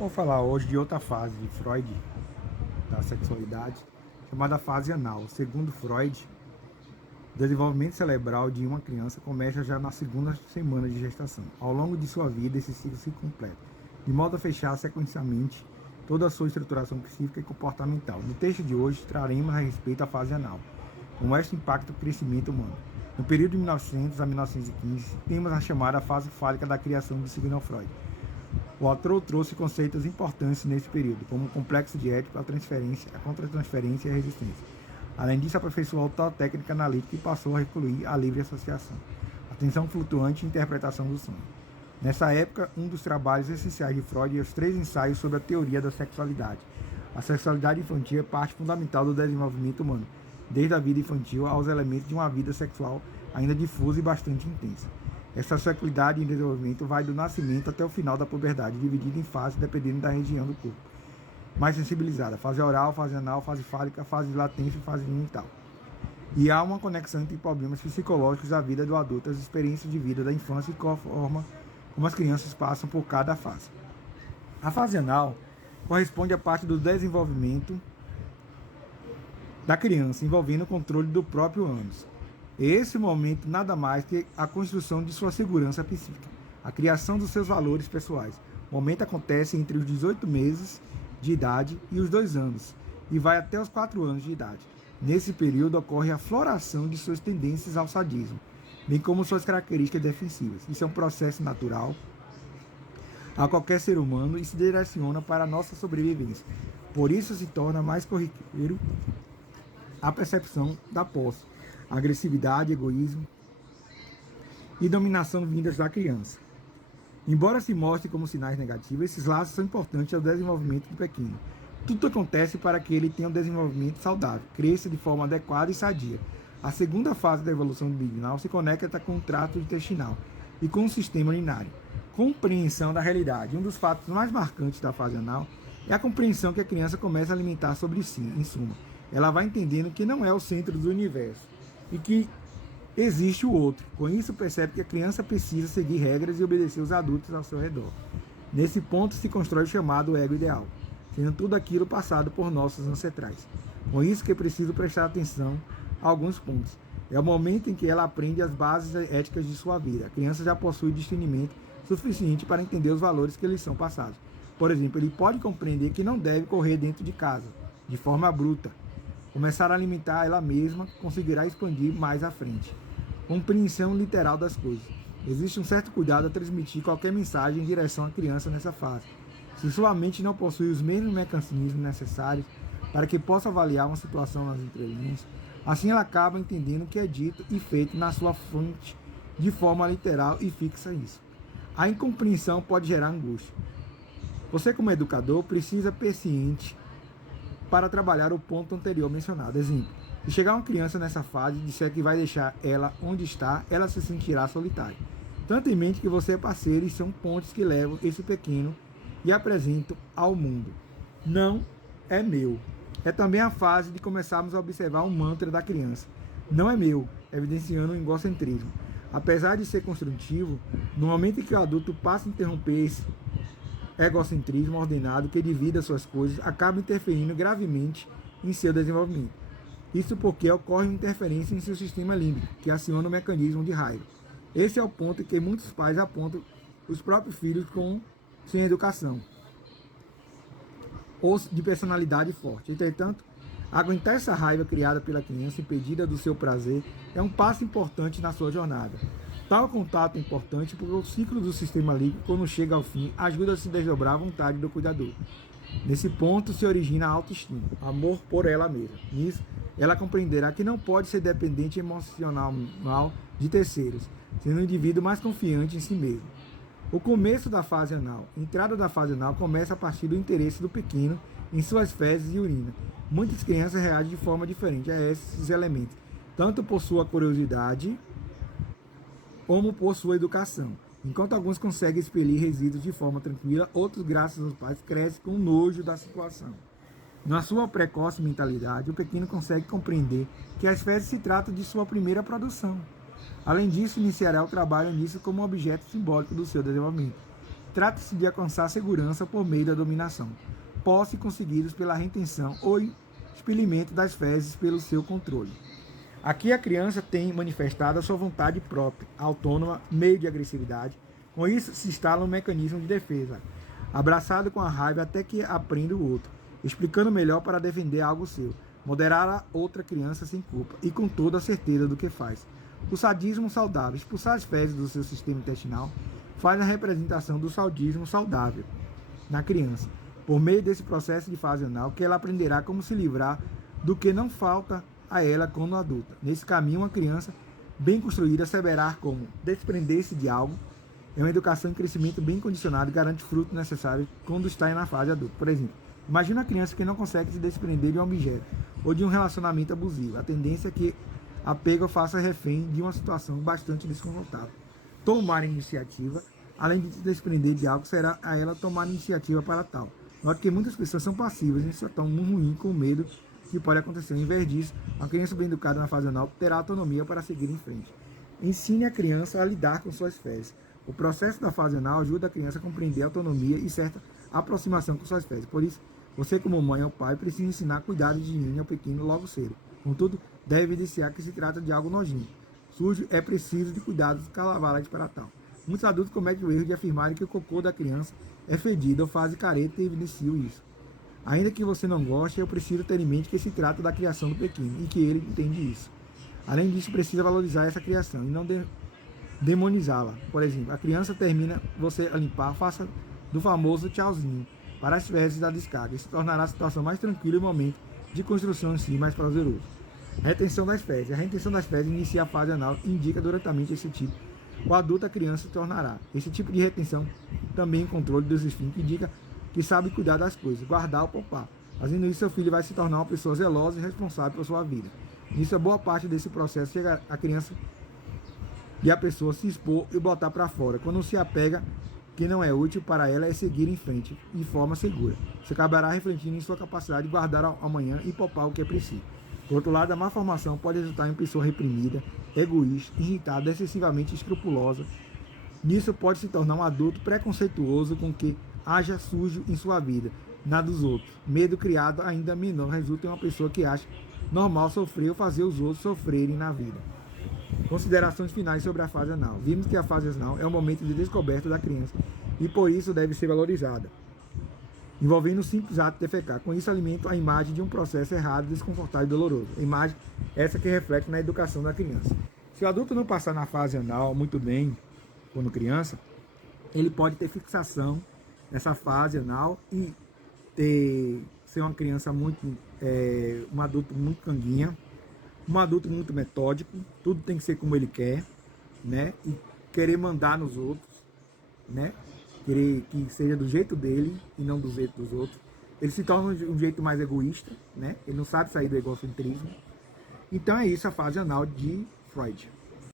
Vou falar hoje de outra fase de Freud, da sexualidade, chamada fase anal. Segundo Freud, o desenvolvimento cerebral de uma criança começa já na segunda semana de gestação. Ao longo de sua vida, esse ciclo se completa, de modo a fechar sequencialmente toda a sua estruturação psíquica e comportamental. No texto de hoje, traremos a respeito da fase anal, como este impacta o crescimento humano. No período de 1900 a 1915, temos a chamada fase fálica da criação de Sigmund Freud. O autor trouxe conceitos importantes nesse período, como o complexo de Édipo, a transferência, a contratransferência e a resistência. Além disso, aperfeiçoou a técnica analítica e passou a recluir a livre associação, a tensão flutuante e interpretação do sonho. Nessa época, um dos trabalhos essenciais de Freud é os 3 ensaios sobre a teoria da sexualidade. A sexualidade infantil é parte fundamental do desenvolvimento humano, desde a vida infantil aos elementos de uma vida sexual ainda difusa e bastante intensa. Essa sexualidade em desenvolvimento vai do nascimento até o final da puberdade, dividida em fases dependendo da região do corpo mais sensibilizada: fase oral, fase anal, fase fálica, fase de latência e fase genital. E há uma conexão entre problemas psicológicos da vida do adulto, as experiências de vida da infância e qual forma como as crianças passam por cada fase. A fase anal corresponde à parte do desenvolvimento da criança, envolvendo o controle do próprio ânus. Esse momento nada mais que a construção de sua segurança psíquica, a criação dos seus valores pessoais. O momento acontece entre os 18 meses de idade e os 2 anos, e vai até os 4 anos de idade. Nesse período ocorre a floração de suas tendências ao sadismo, bem como suas características defensivas. Isso é um processo natural a qualquer ser humano e se direciona para a nossa sobrevivência. Por isso se torna mais corriqueiro a percepção da posse, agressividade, egoísmo e dominação vindas da criança. Embora se mostrem como sinais negativos, esses laços são importantes ao desenvolvimento do pequeno. Tudo acontece para que ele tenha um desenvolvimento saudável, cresça de forma adequada e sadia. A segunda fase da evolução libidinal se conecta com o trato intestinal e com o sistema urinário. Compreensão da realidade. Um dos fatos mais marcantes da fase anal é a compreensão que a criança começa a alimentar sobre si, em suma. Ela vai entendendo que não é o centro do universo e que existe o outro. Com isso, percebe que a criança precisa seguir regras e obedecer os adultos ao seu redor. Nesse ponto se constrói o chamado ego ideal, sendo tudo aquilo passado por nossos ancestrais. Com isso que é preciso prestar atenção a alguns pontos. É o momento em que ela aprende as bases éticas de sua vida. A criança já possui discernimento suficiente para entender os valores que lhes são passados. Por exemplo, ele pode compreender que não deve correr dentro de casa, de forma bruta. Começar a alimentar ela mesma conseguirá expandir mais à frente. Compreensão literal das coisas. Existe um certo cuidado a transmitir qualquer mensagem em direção à criança nessa fase. Se sua mente não possui os mesmos mecanismos necessários para que possa avaliar uma situação nas entrelinhas, assim ela acaba entendendo o que é dito e feito na sua frente de forma literal e fixa isso. A incompreensão pode gerar angústia. Você, como educador, precisa paciente para trabalhar o ponto anterior mencionado. Exemplo: se chegar uma criança nessa fase e disser que vai deixar ela onde está, ela se sentirá solitária. Tanto em mente que você é parceiro e são pontes que levam esse pequeno e apresentam ao mundo. Não é meu. É também a fase de começarmos a observar um mantra da criança. Não é meu, evidenciando o egocentrismo. Apesar de ser construtivo, no momento em que o adulto passa a interromper esse egocentrismo ordenado que divida suas coisas, acaba interferindo gravemente em seu desenvolvimento. Isso porque ocorre uma interferência em seu sistema límbico, que aciona o mecanismo de raiva. Esse é o ponto em que muitos pais apontam os próprios filhos sem educação ou de personalidade forte. Entretanto, aguentar essa raiva criada pela criança, impedida do seu prazer, é um passo importante na sua jornada. Tal contato é importante porque o ciclo do sistema líquido, quando chega ao fim, ajuda a se desdobrar a vontade do cuidador. Nesse ponto se origina a autoestima, amor por ela mesma. Nisso, ela compreenderá que não pode ser dependente emocional de terceiros, sendo um indivíduo mais confiante em si mesmo. O começo da fase anal. A entrada da fase anal começa a partir do interesse do pequeno em suas fezes e urina. Muitas crianças reagem de forma diferente a esses elementos, tanto por sua curiosidade como por sua educação. Enquanto alguns conseguem expelir resíduos de forma tranquila, outros, graças aos pais, crescem com nojo da situação. Na sua precoce mentalidade, o pequeno consegue compreender que as fezes se tratam de sua primeira produção. Além disso, iniciará o trabalho nisso como um objeto simbólico do seu desenvolvimento. Trata-se de alcançar segurança por meio da dominação, posse conseguidos pela retenção ou expelimento das fezes pelo seu controle. Aqui a criança tem manifestado a sua vontade própria, autônoma, meio de agressividade. Com isso se instala um mecanismo de defesa, abraçado com a raiva até que aprenda o outro, explicando melhor para defender algo seu, moderar a outra criança sem culpa e com toda a certeza do que faz. O sadismo saudável, expulsar as fezes do seu sistema intestinal, faz a representação do sadismo saudável na criança. Por meio desse processo de fase anal, que ela aprenderá como se livrar do que não falta a ela quando adulta. Nesse caminho, uma criança bem construída saberá como desprender-se de algo. É uma educação em crescimento bem condicionado e garante frutos necessários quando está na fase adulta. Por exemplo, imagina uma criança que não consegue se desprender de um objeto ou de um relacionamento abusivo. A tendência é que a pega faça refém de uma situação bastante desconfortável. Tomar iniciativa, além de se desprender de algo, será a ela tomar iniciativa para tal. Note que muitas pessoas são passivas e estão muito ruins com medo que pode acontecer. Em vez disso, uma criança bem educada na fase anal terá autonomia para seguir em frente. Ensine a criança a lidar com suas fezes. O processo da fase anal ajuda a criança a compreender a autonomia e certa aproximação com suas fezes. Por isso, você como mãe ou pai precisa ensinar cuidado de higiene ao pequeno logo cedo. Contudo, deve evidenciar que se trata de algo nojento. Sujo é preciso de cuidados calabrados para tal. Muitos adultos cometem o erro de afirmarem que o cocô da criança é fedido ou fazem careta e evidenciam isso. Ainda que você não goste, eu preciso ter em mente que se trata da criação do pequeno e que ele entende isso. Além disso, precisa valorizar essa criação e não demonizá-la. Por exemplo, a criança termina você a limpar, faça do famoso tchauzinho para as fezes da descarga. Isso tornará a situação mais tranquila e o momento de construção em si mais prazeroso. Retenção das fezes. A retenção das fezes inicia a fase anal e indica diretamente esse tipo. O adulto, a criança, se tornará. Esse tipo de retenção também em controle dos esfíncteres indica que sabe cuidar das coisas, guardar ou poupar. Fazendo isso, seu filho vai se tornar uma pessoa zelosa e responsável por sua vida. Nisso, a boa parte desse processo chega a criança e a pessoa se expor e botar para fora. Quando se apega que não é útil para ela, é seguir em frente de forma segura. Você acabará refletindo em sua capacidade de guardar amanhã e poupar o que é preciso. Por outro lado, a má formação pode resultar em pessoa reprimida, egoísta, irritada, excessivamente escrupulosa. Nisso pode se tornar um adulto preconceituoso com que haja sujo em sua vida, na dos outros. Medo criado ainda menor resulta em uma pessoa que acha normal sofrer ou fazer os outros sofrerem na vida. Considerações finais sobre a fase anal. Vimos que a fase anal é um momento de descoberta da criança e por isso deve ser valorizada, envolvendo o simples ato de defecar. Com isso, alimenta a imagem de um processo errado, desconfortável e doloroso. A imagem essa que reflete na educação da criança. Se o adulto não passar na fase anal muito bem, quando criança, ele pode ter fixação nessa fase anal e ser uma criança um adulto muito canguinha, um adulto muito metódico, tudo tem que ser como ele quer, né? E querer mandar nos outros, né? Querer que seja do jeito dele e não do jeito dos outros. Ele se torna um jeito mais egoísta, né? Ele não sabe sair do egocentrismo. Então é isso a fase anal de Freud.